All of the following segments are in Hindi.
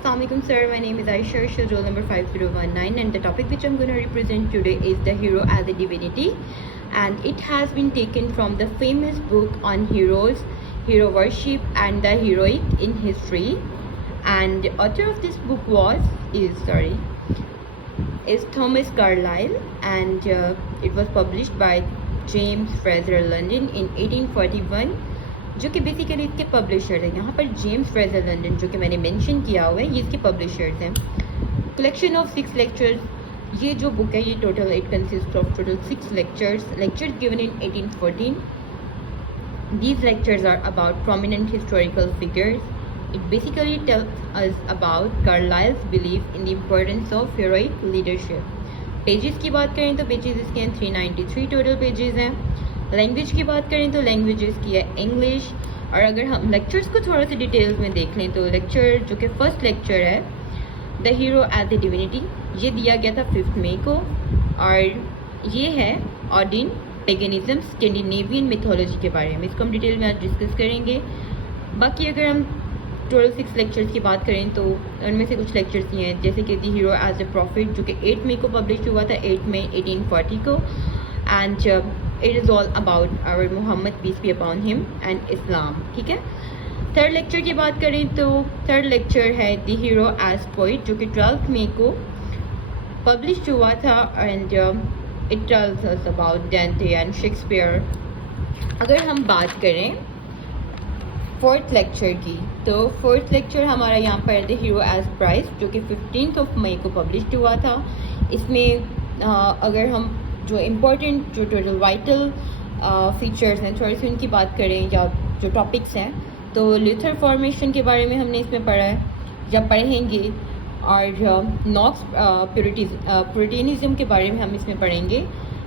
Assalamualaikum sir, my name is Aisha, roll number 5019, and the topic which I'm going to represent today is the hero as a divinity, and it has been taken from the famous book on heroes, hero worship and the heroic in history. And the author of this book is Thomas Carlyle, and it was published by James Fraser London in 1841, जो कि बेसिकली इसके पब्लिशर्स हैं. यहाँ पर जेम्स फ्रेजर लंदन जो कि मैंने मेंशन किया हुआ है, ये इसके पब्लिशर्स हैं. कलेक्शन ऑफ 6 लेक्चर्स, ये जो बुक है ये total it consist of total 6 lectures given in 1814. These lectures are about prominent historical figures. It basically tells us about Carlyle's belief in the importance of heroic leadership. Pages की बात करें तो पेजेस इसके हैं 393 टोटल पेजेस हैं. लैंग्वेज की बात करें तो लैंग्वेजेस की है इंग्लिश. और अगर हम लेक्चर्स को थोड़ा सा डिटेल्स में देख लें तो लेक्चर जो कि फर्स्ट लेक्चर है the hero as the divinity, ये दिया गया था 5 मई को, और ये है ऑडिन पेगनिज्म स्कैंडिनेवियन मिथोलॉजी के बारे में. इसको हम डिटेल में आज डिस्कस करेंगे. बाकी अगर हम टोटल 6 लेक्चर्स की बात करें तो उनमें से कुछ लेक्चर्स ये हैं, जैसे कि the hero as a prophet जो कि 8 मई को पब्लिश हुआ था, 8 मई 1840 को. And it is all about our Muhammad peace be upon him and Islam. ठीक है. थर्ड लेक्चर की बात करें तो थर्ड लेक्चर है द हीरो एज पोइट जो कि 12 मई को पब्लिश हुआ था, and it tells us about Dante and Shakespeare. अगर हम बात करें फोर्थ लेक्चर की तो फोर्थ लेक्चर हमारा यहाँ पर द हीरो एज प्राइस जो कि 15 मई को पब्लिश हुआ था. इसमें अगर हम जो इम्पोर्टेंट जो टोटल वाइटल फीचर्स हैं थोड़ी सी उनकी बात करें या जो टॉपिक्स हैं तो ल्यूथर फॉर्मेशन के बारे में हमने इसमें पढ़ा है या पढ़ेंगे, और नॉक्स प्यूरिटेनिज्म के बारे में हम इसमें पढ़ेंगे.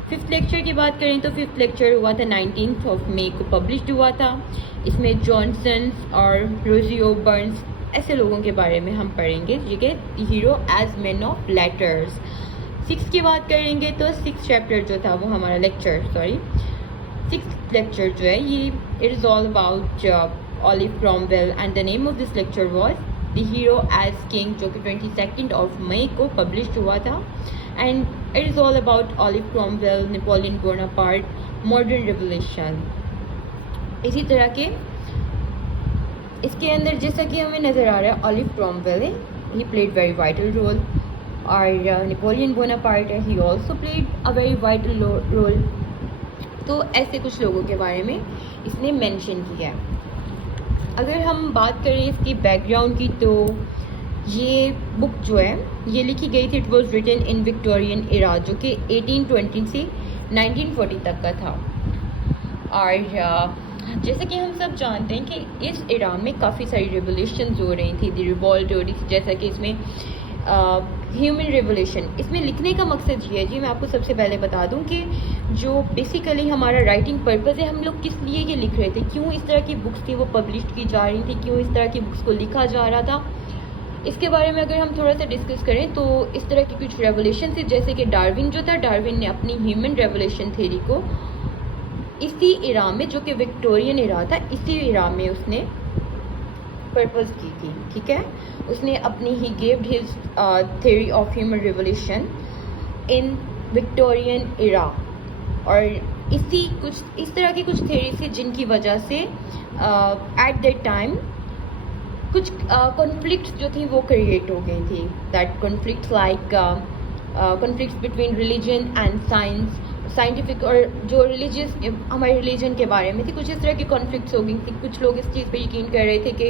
फिफ्थ लेक्चर की बात करें तो फिफ्थ लेक्चर हुआ था 19 मई को पब्लिश हुआ था. इसमें जॉनसन और रोजियो बर्न्स ऐसे लोगों के बारे में हम पढ़ेंगे जो कि hero as man of letters. 6 की बात करेंगे तो 6 चैप्टर जो था वो हमारा सिक्स लेक्चर जो है ये it is all about Oliver Cromwell, and the name of this lecture was the hero as king जो कि 22 मई को पब्लिश हुआ था. And it is all about Oliver Cromwell, Napoleon Bonaparte, modern revolution. इसी तरह के इसके अंदर जैसा कि हमें नज़र आ रहा है ऑलिव क्रॉमवेल है, he played very vital role, और नेपोलियन बोनापार्ट है, he also played a very vital role. तो ऐसे कुछ लोगों के बारे में इसने मेंशन किया है. अगर हम बात करें इसकी बैकग्राउंड की तो ये बुक जो है ये लिखी गई थी, it was written in Victorian era जो कि 1820 से 1940 तक का था. और जैसे कि हम सब जानते हैं कि इस इरा में काफ़ी सारी रिवोल्यूशंस हो रही थी, दी रिवॉल्ट हो रही थी, जैसा कि इसमें ह्यूमन रिवोल्यूशन. इसमें लिखने का मकसद ये है जी, मैं आपको सबसे पहले बता दूं कि जो बेसिकली हमारा राइटिंग पर्पज़ है, हम लोग किस लिए ये लिख रहे थे, क्यों इस तरह की बुक्स थी वो पब्लिश की जा रही थी, क्यों इस तरह की बुक्स को लिखा जा रहा था, इसके बारे में अगर हम थोड़ा सा डिस्कस करें तो इस तरह की कुछ रेवोल्यूशन थी. जैसे कि डार्विन जो था, डार्विन ने अपनी ह्यूमन रेवोल्यूशन थ्योरी को इसी इरा में जो कि विक्टोरियन इरा था, इसी इरा में उसने पर्पज़ की थी. ठीक है. उसने अपनी ही gave his theory of human revolution in Victorian era, और इस तरह की कुछ थ्योरी थी जिनकी वजह से एट दैट टाइम कुछ कॉन्फ्लिक्ट्स जो थी वो क्रिएट हो गई थी. That conflicts like conflicts between religion and science, scientific और जो रिलीजियस हमारे रिलीजन के बारे में थी, कुछ इस तरह की कॉन्फ्लिक्ट्स हो गई थी. कुछ लोग इस चीज़ पर यकीन कर रहे थे कि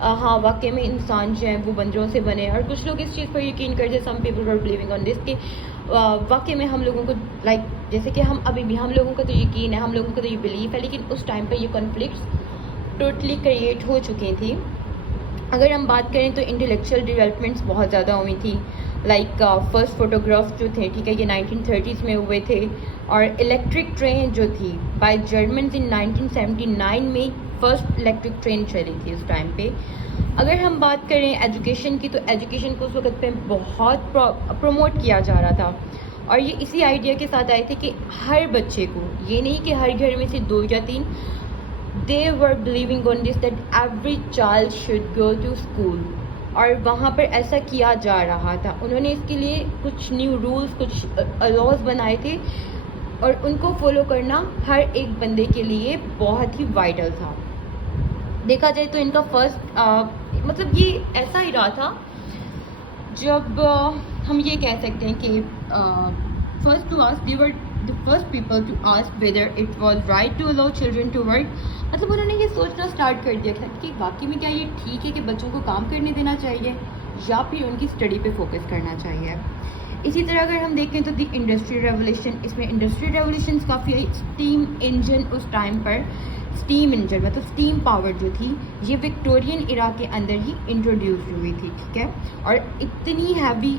हाँ वाकई में इंसान जो हैं वो बंदरों से बने, और कुछ लोग इस चीज़ पर यकीन करते, some people were believing on this कि वाकई में हम लोगों को लाइक जैसे कि हम अभी भी हम लोगों का तो यकीन है, हम लोगों का तो ये बिलीफ है, लेकिन उस टाइम पर ये कॉन्फ्लिक्ट्स टोटली क्रिएट हो चुकी थी. अगर हम बात करें तो इंटेलेक्चुअल डेवलपमेंट्स बहुत ज़्यादा हुई थी, लाइक फर्स्ट फोटोग्राफ्स जो थे, ठीक है, ये 1930s में हुए थे. और इलेक्ट्रिक ट्रेन जो थी बाय जर्मन्स इन 1979 में फर्स्ट इलेक्ट्रिक ट्रेन चली थी उस टाइम पे. अगर हम बात करें एजुकेशन की तो एजुकेशन को उस वक्त पे बहुत प्रमोट किया जा रहा था, और ये इसी आइडिया के साथ आए थे कि हर बच्चे को, ये नहीं कि हर घर में से 2 या 3, they were believing on this that every child should go to school. और वहाँ पर ऐसा किया जा रहा था। उन्होंने इसके लिए कुछ न्यू रूल्स, कुछ लॉज बनाए थे और उनको फॉलो करना हर एक बंदे के लिए बहुत ही वाइटल था। देखा जाए तो इनका फर्स्ट मतलब ये ऐसा ही रहा था जब हम ये कह सकते हैं कि first to ask, they were the first people to ask whether it was right to allow children to work. मतलब उन्होंने ये सोचना स्टार्ट कर दिया था कि वाकई में क्या ये ठीक है कि बच्चों को काम करने देना चाहिए या फिर उनकी स्टडी पे फोकस करना चाहिए। इसी तरह अगर हम देखें तो द इंडस्ट्रियल रेवोल्यूशन, इसमें इंडस्ट्रियल रेवोल्यूशन काफ़ी आई। स्टीम इंजन उस टाइम पर, स्टीम इंजन मतलब स्टीम पावर जो थी ये विक्टोरियन इरा के अंदर ही इंट्रोड्यूस हुई थी, ठीक है। और इतनी हैवी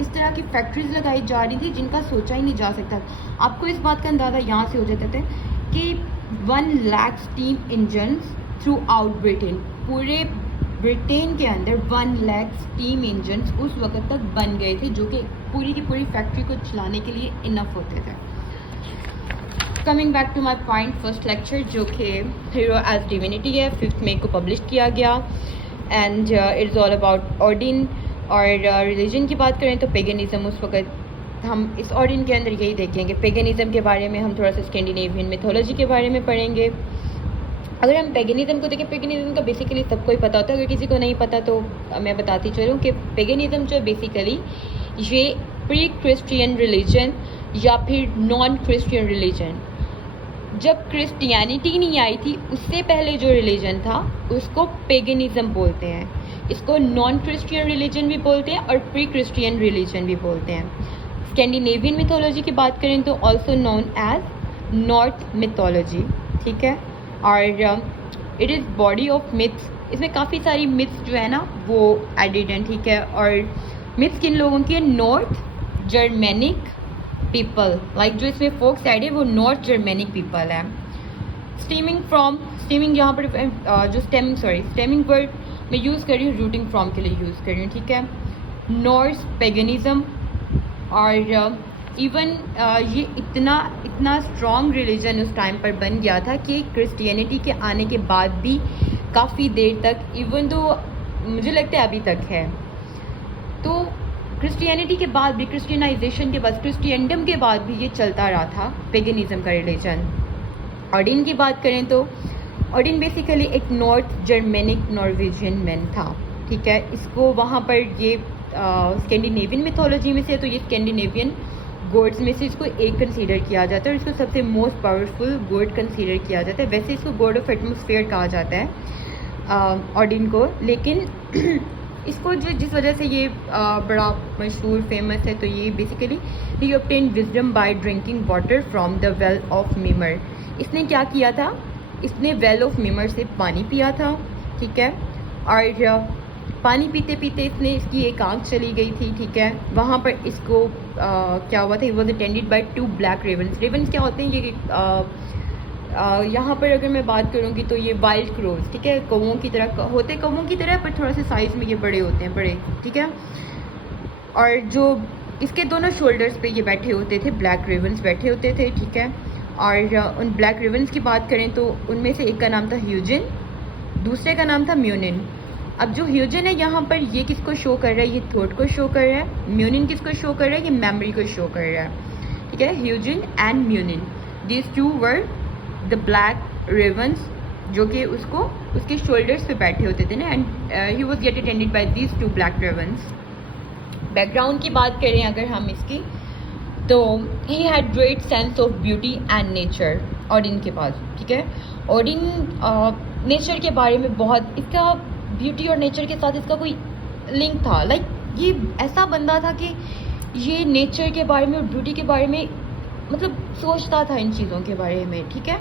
इस तरह की फैक्ट्रीज लगाई जा रही थी जिनका सोचा ही नहीं जा सकता। आपको इस बात का अंदाज़ा यहाँ से हो जाता था कि 1 lakh steam engines through out Britain, पूरे ब्रिटेन के अंदर 1 लाख स्टीम इंजन्स उस वक्त तक बन गए थे जो कि पूरी की पूरी फैक्ट्री को चलाने के लिए इनफ होते थे। Coming back to my point, first lecture जो कि हीरो एज डिविनिटी है, 5 मई को पब्लिश किया गया एंड इट्स ऑल अबाउट ऑडिन। और रिलीजन की बात करें तो पेगनिज़म, उस वक्त हम इस ऑडिन के अंदर यही देखेंगे। पेगनिज़म के बारे में हम थोड़ा सा स्कैंडिनेवियन मिथोलॉजी के बारे में पढ़ेंगे। अगर हम पेगनिज़म को देखें, पेगनिज़म का बेसिकली सबको ही पता होता है, अगर किसी को नहीं पता तो मैं बताती चलूँ कि पेगनिज़म जो है बेसिकली ये प्री क्रिश्चियन रिलीजन या फिर नॉन क्रिश्चियन रिलीजन, जब क्रिश्चियनिटी नहीं आई थी उससे पहले जो रिलीजन था उसको पेगनिज़म बोलते हैं। इसको नॉन क्रिश्चियन रिलीजन भी बोलते हैं और प्री क्रिश्चियन रिलीजन भी बोलते हैं। स्कैंडिनेवियन मिथोलॉजी की बात करें तो also known as north mythology, ठीक है। और it is body of myths, इसमें काफ़ी सारी मिथ्स जो है ना वो एडिड हैं, ठीक है। और मिथ्स किन लोगों की है? नॉर्थ जर्मेनिक पीपल, जो इसमें फोक साइड है वो नॉर्थ जर्मेनिक पीपल है। स्टेमिंग यहाँ पर जो स्टेमिंग वर्ड मैं यूज़ कर रही हूँ रूटिंग फ्रॉम के लिए यूज़ कर रही हूँ, ठीक है। नॉर्स पेगनिज़म और इवन ये इतना स्ट्रॉन्ग रिलीजन उस टाइम पर बन गया था कि क्रिश्चियनिटी के आने के बाद भी काफ़ी देर तक, इवन तो मुझे लगता है अभी तक है, तो क्रिश्चियनिटी के बाद भी, क्रिश्चियनाइजेशन के बाद, क्रिश्चियनडम के बाद भी ये चलता रहा था पेगनिज़म का रिलीजन। ऑडिन की बात करें तो ऑडिन बेसिकली एक नॉर्थ जर्मेनिक नॉर्वेजियन मैन था, ठीक है। इसको वहाँ पर ये स्कैंडिनेवियन मिथोलॉजी में से है तो ये स्कैंडिनेवियन गॉड्स में से इसको एक कंसीडर किया जाता है और इसको सबसे मोस्ट पावरफुल गॉड कंसीडर किया जाता है। वैसे इसको गॉड ऑफ एटमॉस्फेयर कहा जाता है ऑडिन को, लेकिन इसको जो जिस वजह से ये बड़ा मशहूर फेमस है तो ये बेसिकली ही obtain wisdom by drinking water from the well of Mimir. इसने क्या किया था? इसने वेल ऑफ मिमर से पानी पिया था, ठीक है। और पानी पीते पीते इसकी एक आँख चली गई थी, ठीक है। वहाँ पर इसको क्या हुआ था? He was attended by 2 black Ravens. Ravens क्या होते हैं? ये यहाँ पर अगर मैं बात करूँगी तो ये वाइल्ड क्रोज, ठीक है, कौवों की तरह होते, कौवों की तरह पर थोड़ा सा साइज़ में ये बड़े होते हैं, बड़े, ठीक है। और जो इसके दोनों शोल्डर्स पे ये बैठे होते थे, ब्लैक रेवन्स बैठे होते थे, ठीक है। और उन ब्लैक रेवन्स की बात करें तो उनमें से एक का नाम था ह्यूजिन, दूसरे का नाम था म्यूनिन। अब जो ह्यूजिन है यहाँ पर ये किसको शो कर रहा है? ये थ्रोट को शो कर रहा है। म्यूनिन किसको शो कर रहा है? ये मेमोरी को शो कर रहा है, ठीक है। Hugin and Munin, these 2 were the black ravens जो कि उसके शोल्डर्स पे बैठे होते थे ना, and he was get attended by these 2 black ravens. Background की बात करें अगर हम इसकी, तो he had great sense of beauty and nature Odin के पास, ठीक है। ऑडिन नेचर के बारे में बहुत, इसका ब्यूटी और नेचर के साथ इसका कोई लिंक था। ये ऐसा बंदा था कि ये नेचर के बारे में और ब्यूटी के बारे में मतलब सोचता था इन चीज़ों के बारे में, ठीक है।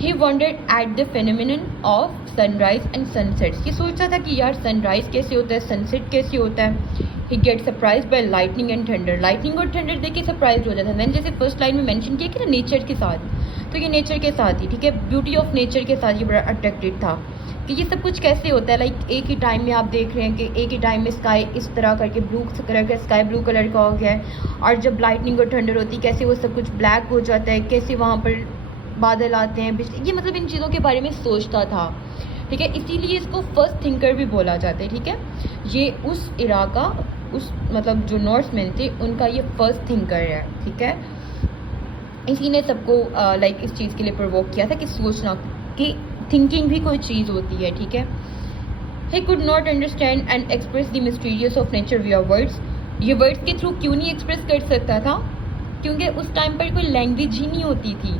He wondered at the phenomenon of sunrise and sunsets. ये सोचता था कि यार सनराइज कैसे होता है, सनसेट कैसे होता है। He get surprise by lightning and thunder. Lightning और थंडर देख के सरप्राइज हो जाता था। मैंने जैसे फर्स्ट लाइन में मेंशन किया कि ना नेचर के साथ, तो ये नेचर के साथ ही, ठीक है, ब्यूटी ऑफ नेचर के साथ ये बड़ा अट्रैक्टेड था कि ये सब कुछ कैसे होता है। एक ही टाइम में आप देख रहे हैं कि एक ही टाइम में स्काई इस तरह करके ब्लू कलर का, स्काई ब्लू कलर का हो गया है, और जब लाइटनिंग और थंडर होती है कैसे वो सब कुछ ब्लैक हो जाता है, कैसे वहाँ पर बादल आते हैं, बिजली, ये मतलब इन चीज़ों के बारे में सोचता था। ठीक है, इसीलिए इसको फर्स्ट थिंकर भी बोला जाता है। ठीक है, ये उस इरा का, उस मतलब जो नॉर्समैन थे उनका ये फर्स्ट थिंकर है। ठीक है, इसी ने सबको लाइक इस चीज़ के लिए प्रोवोक किया था कि सोचना कि थिंकिंग भी कोई चीज़ होती है। ठीक है, ही could not understand and express the mysterious of nature via words. ये वर्ड्स के थ्रू क्यों नहीं एक्सप्रेस कर सकता था? क्योंकि उस टाइम पर कोई लैंग्वेज ही नहीं होती थी।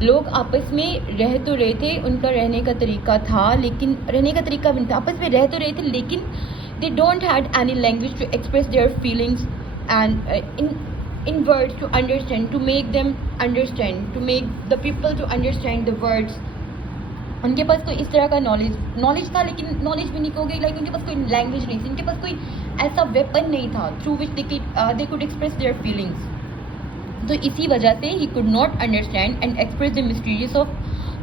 लोग आपस में रह तो रहे थे, उनका रहने का तरीका था, लेकिन रहने का तरीका भी नहीं था, आपस में रह तो रहे थे, लेकिन they don't had any language to express their feelings and in words to understand, to make them understand, to make the people to understand the words. उनके पास कोई इस तरह का नॉलेज था, लेकिन नॉलेज भी नहीं कहोगे, लाइक उनके पास कोई लैंग्वेज नहीं थी, उनके पास कोई ऐसा वेपन नहीं था through which they could express their feelings. तो इसी वजह से he could not understand and express the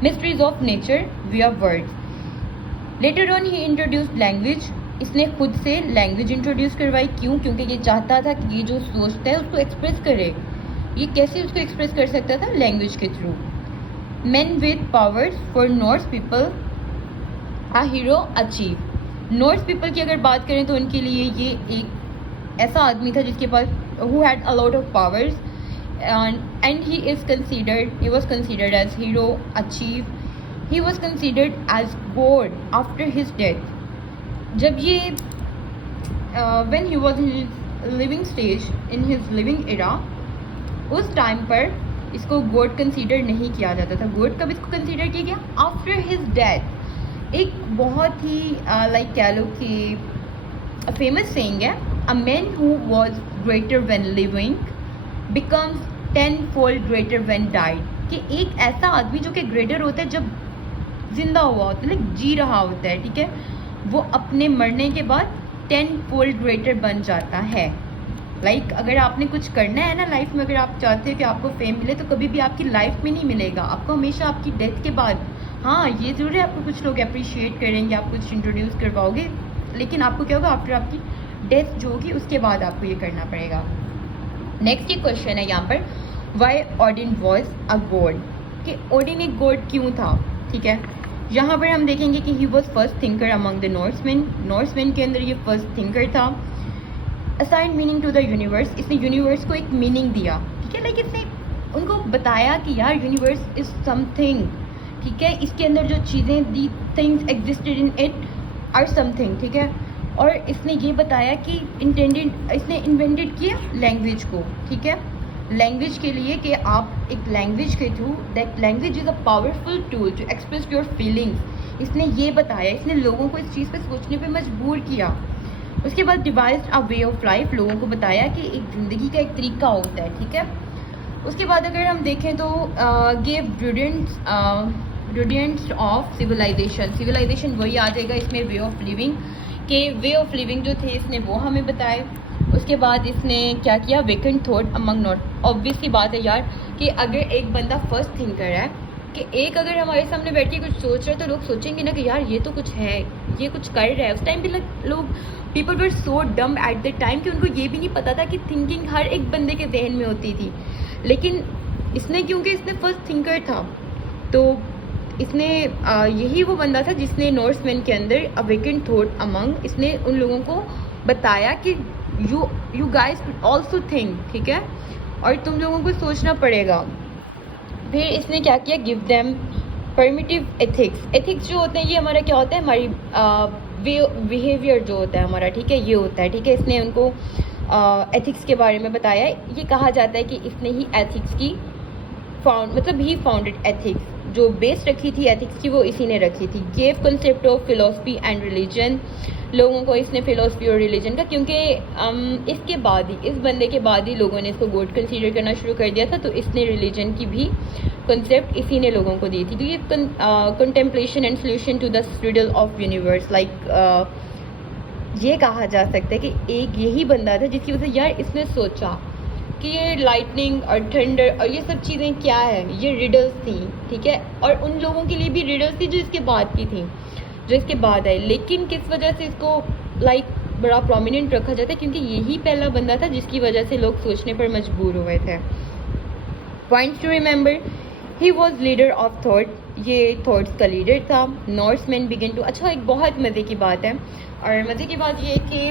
mysteries of nature via words. Later on he introduced language. इसने खुद से लैंग्वेज इंट्रोड्यूस करवाई। क्यों? क्योंकि ये चाहता था कि ये जो सोचता है उसको एक्सप्रेस करे। ये कैसे उसको एक्सप्रेस कर सकता था? लैंग्वेज के through. Men with powers for Norse people a hero achieve। Norse people की अगर बात करें तो उनके लिए ये एक ऐसा आदमी था जिसके पास who had a lot of powers and he was considered as hero achieve। He was considered as god after his death। जब ये when he was in his living stage, in his living era, उस टाइम पर इसको गॉड कंसीडर नहीं किया जाता था। गॉड कब इसको कंसीडर किया गया? After his death. एक बहुत ही लाइक कह लो कि फेमस सेइंग है, a man who was greater when living becomes 10-fold greater when died. कि एक ऐसा आदमी जो कि ग्रेटर होता है जब जिंदा हुआ होता है, लाइक जी रहा होता है, ठीक है, वो अपने मरने के बाद 10-fold ग्रेटर बन जाता है। लाइक अगर आपने कुछ करना है ना लाइफ में, अगर आप चाहते हो कि आपको फेम मिले, तो कभी भी आपकी लाइफ में नहीं मिलेगा, आपको हमेशा आपकी डेथ के बाद। हाँ, ये ज़रूर है, आपको कुछ लोग अप्रिशिएट करेंगे, आप कुछ इंट्रोड्यूस करवाओगे, लेकिन आपको क्या होगा? आफ्टर आपकी डेथ जो होगी उसके बाद आपको ये करना पड़ेगा। नेक्स्ट ये क्वेश्चन है यहाँ पर, why Odin was a god. कि ओडिन एक गॉड क्यों था? ठीक है, यहाँ पर हम देखेंगे कि he was first thinker among the Norseman के अंदर ये फर्स्ट थिंकर था। Assign meaning to the universe. इसने यूनिवर्स को एक मीनिंग दिया। ठीक है, लाइक इसने उनको बताया कि यार यूनिवर्स इज समथिंग। ठीक है, इसके अंदर जो चीज़ें दी, things existed in it or something. ठीक है, और इसने ये बताया कि इसने इन्वेंटेड किया लैंग्वेज को। ठीक है, लैंग्वेज के लिए कि आप एक लैंग्वेज के through, that language is a powerful tool to express your feelings. इसने ये बताया, इसने लोगों को इस चीज़ पे सोचने पे मजबूर किया। उसके बाद devised a way of life, लोगों को बताया कि एक ज़िंदगी का एक तरीका होता है। ठीक है, उसके बाद अगर हम देखें तो गेव रूडियंट्स ऑफ सिविलाइजेशन वही आ जाएगा इसमें, वे ऑफ लिविंग के वे ऑफ लिविंग जो थे इसने वो हमें बताए। उसके बाद इसने क्या किया? Vacant thought among not. Obviously बात है यार कि अगर एक बंदा फर्स्ट थिंकर है, कि एक अगर हमारे सामने बैठ के कुछ सोच रहा है तो लोग सोचेंगे ना कि यार ये तो कुछ है, ये कुछ कर रहा है। उस टाइम पे लोग पीपल वर सो डम एट द टाइम कि उनको ये भी नहीं पता था कि थिंकिंग हर एक बंदे के जहन में होती थी। लेकिन इसने, क्योंकि इसने फर्स्ट थिंकर था, तो इसने यही वो बंदा था जिसने नॉर्समैन के अंदर अ वेकेंट थॉट अमंग, इसने उन लोगों को बताया कि यू गाइज ऑल्सो थिंक। ठीक है, और तुम लोगों को सोचना पड़ेगा। फिर इसने क्या किया? Give them primitive ethics. Ethics जो होते हैं ये हमारा क्या होता है? हमारी बिहेवियर जो होता है हमारा, ठीक है, ये होता है। ठीक है, इसने उनको एथिक्स के बारे में बताया। ये कहा जाता है कि इसने ही एथिक्स की ही फाउंडेड एथिक्स, जो बेस रखी थी एथिक्स की वो इसी ने रखी थी। Gave concept of philosophy and religion, लोगों को इसने फिलोसफी और रिलीजन का, क्योंकि इसके बाद ही, इस बंदे के बाद ही लोगों ने इसको गॉड कंसीडर करना शुरू कर दिया था, तो इसने रिलीजन की भी कंसेप्ट इसी ने लोगों को दी थी। तो ये contemplation and solution to the riddle of universe, like ये कहा जा सकता है कि एक यही बंदा था जिसकी वजह से यार इसने सोचा कि ये लाइटनिंग और थंडर और ये सब चीज़ें क्या है, ये रिडल्स थी। ठीक है, और उन लोगों के लिए भी रिडल्स थी जो इसके बाद की थी, जो इसके बाद आए। लेकिन किस वजह से इसको लाइक बड़ा प्रोमिनेंट रखा जाता है? क्योंकि यही पहला बंदा था जिसकी वजह से लोग सोचने पर मजबूर हुए थे। Points to remember, he was leader of thought. ये थॉट्स का लीडर था। नॉर्समैन बिगिन टू, अच्छा एक बहुत मज़े की बात है, और मज़े की बात ये कि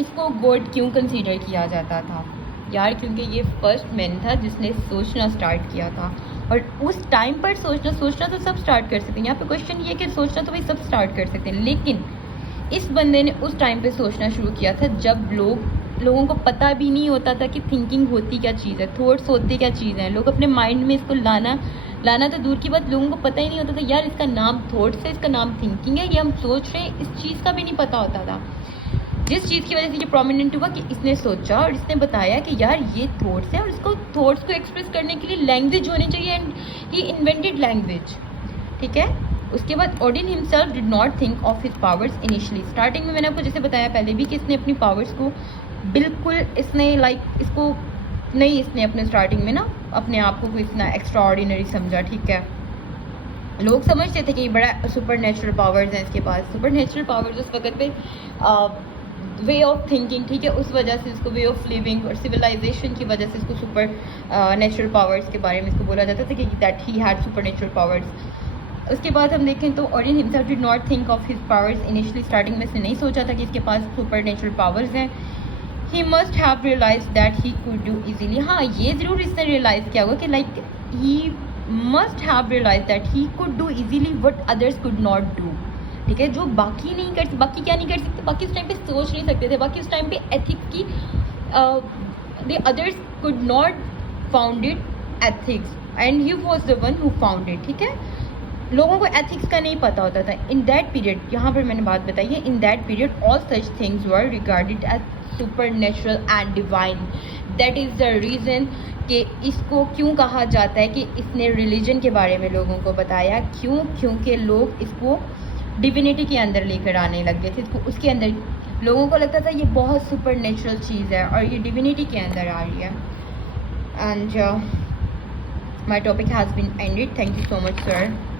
इसको गॉड क्यों कंसीडर किया जाता था यार, क्योंकि ये फर्स्ट मैन था जिसने सोचना स्टार्ट किया था। और उस टाइम पर सोचना तो सब स्टार्ट कर सकते हैं, यहाँ पे क्वेश्चन ये कि सोचना तो भाई सब स्टार्ट कर सकते हैं, लेकिन इस बंदे ने उस टाइम पे सोचना शुरू किया था जब लोगों को पता भी नहीं होता था कि थिंकिंग होती क्या चीज़ है, थॉट्स होती क्या चीज़ है। लोग अपने माइंड में इसको लाना तो दूर की बात, लोगों को पता ही नहीं होता था यार इसका नाम थॉट्स है, इसका नाम थिंकिंग है, ये हम सोच रहे हैं, इस चीज़ का भी नहीं पता होता था। जिस चीज़ की वजह से ये प्रोमिनेंट हुआ कि इसने सोचा और इसने बताया कि यार ये थॉट्स है और इसको थॉट्स को एक्सप्रेस करने के लिए लैंग्वेज होनी चाहिए, एंड ही इन्वेंटेड लैंग्वेज। ठीक है, उसके बाद Odin himself did not think of his powers initially. Starting में मैंने आपको जैसे बताया पहले भी कि इसने अपनी पावर्स को बिल्कुल इसने इसको नहीं, इसने अपने स्टार्टिंग में ना अपने आप को कोई इतना एक्स्ट्रा ऑर्डिनरी समझा। ठीक है, लोग समझते थे कि बड़ा सुपर नेचुरल पावर्स हैं इसके पास, सुपर नेचुरल पावर्स उस वक्त पे वे ऑफ थिंकिंग, ठीक है, उस वजह से इसको वे ऑफ लिविंग और सिविलाइजेशन की वजह से इसको सुपर नेचुरल पावर्स के बारे में इसको बोला जाता था कि that he had super natural powers. उसके बाद हम देखें तो Odin himself did not think of his powers initially. Starting में इसने नहीं सोचा था कि इसके पास सुपर नेचुरल पावर्स हैं। He must have realise that he could do easily, हाँ ये ज़रूर इसने रियलाइज़ किया होगा कि like he must have realise that he could do easily what others could not do. ठीक है, जो बाकी नहीं कर, बाकी क्या नहीं कर सकते, बाकी उस टाइम पे सोच नहीं सकते थे, बाकी उस टाइम पे एथिक्स की the others could not founded ethics and he was the one who founded. ठीक है, लोगों को एथिक्स का नहीं पता होता था इन दैट पीरियड। यहाँ पर मैंने बात बताई है, in that period all such things were regarded as super natural and divine. That is the reason कि इसको क्यों कहा जाता है कि इसने रिलीजन के बारे में लोगों को बताया। क्यों? क्योंकि लोग इसको डिविनिटी के अंदर लेकर आने लग गए थे इसको, उसके अंदर लोगों को लगता था ये बहुत सुपर नेचुरल चीज़ है और ये डिविनिटी के अंदर आ रही है। And my topic has been ended. Thank you so much sir.